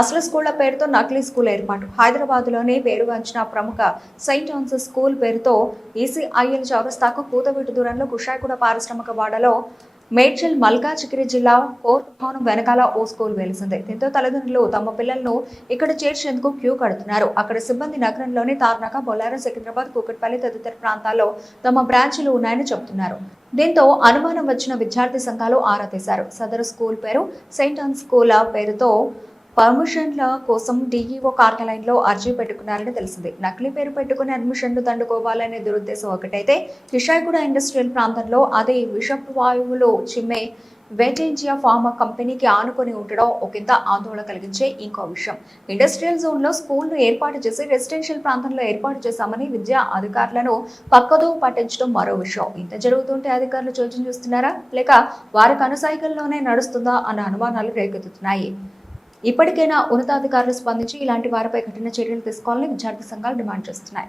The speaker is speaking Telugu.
అసలు స్కూళ్ల పేరుతో నకిలీ స్కూల్ ఏర్పాటు. హైదరాబాద్లోని పేరుగాంచిన ప్రముఖ సెయింట్ ఆన్స్ స్కూల్ పేరుతో ఈసీఐఎల్ చౌరస్తాకు కూతవీటు దూరంలో కుషాయిగూడ పారిశ్రామిక వాడలో మేడ్చల్ మల్కాజిగిరి జిల్లా కోర్టు భవనం వెనకాల ఓ స్కూల్ వెలిసింది. దీంతో తల్లిదండ్రులు తమ పిల్లలను ఇక్కడ చేర్చేందుకు క్యూ కడుతున్నారు. అక్కడ సిబ్బంది నగరంలోని తార్నాక, బొల్లారం, సికింద్రాబాద్, కూకట్పల్లి తదితర ప్రాంతాల్లో తమ బ్రాంచీలు ఉన్నాయని చెబుతున్నారు. దీంతో అనుమానం వచ్చిన విద్యార్థి సంఘాలు ఆరా తీశారు. సదరు స్కూల్ పేరు సెయింట్ ఆన్స్ స్కూల్ పేరుతో పర్మిషన్ల కోసం డీఈఓ కార్యాలయంలో అర్జీ పెట్టుకున్నారని తెలిసింది. నకిలీ పేరు పెట్టుకుని అడ్మిషన్లు దండుకోవాలనే దురుద్దేశం ఒకటైతే, కిషాయిగూడ ఇండస్ట్రియల్ ప్రాంతంలో అదే విషపు వాయువులు చిమ్మే వెటేజియా ఫార్మా కంపెనీకి ఆనుకొని ఉండడం ఒకంత ఆందోళన కలిగించే ఇంకో విషయం. ఇండస్ట్రియల్ జోన్లో స్కూల్ను ఏర్పాటు చేసి రెసిడెన్షియల్ ప్రాంతంలో ఏర్పాటు చేశామని విద్యా అధికారులను పక్కదో పట్టించడం మరో విషయం. ఇంత జరుగుతుంటే అధికారులు చోద్యం చూస్తున్నారా, లేక వారికి అనుసైకల్లోనే నడుస్తుందా అన్న అనుమానాలు రేకెత్తుతున్నాయి. ఇప్పటికైనా ఉన్నతాధికారులు స్పందించి ఇలాంటి వారిపై కఠిన చర్యలు తీసుకోవాలని విద్యార్థి సంఘాలు డిమాండ్ చేస్తున్నాయి.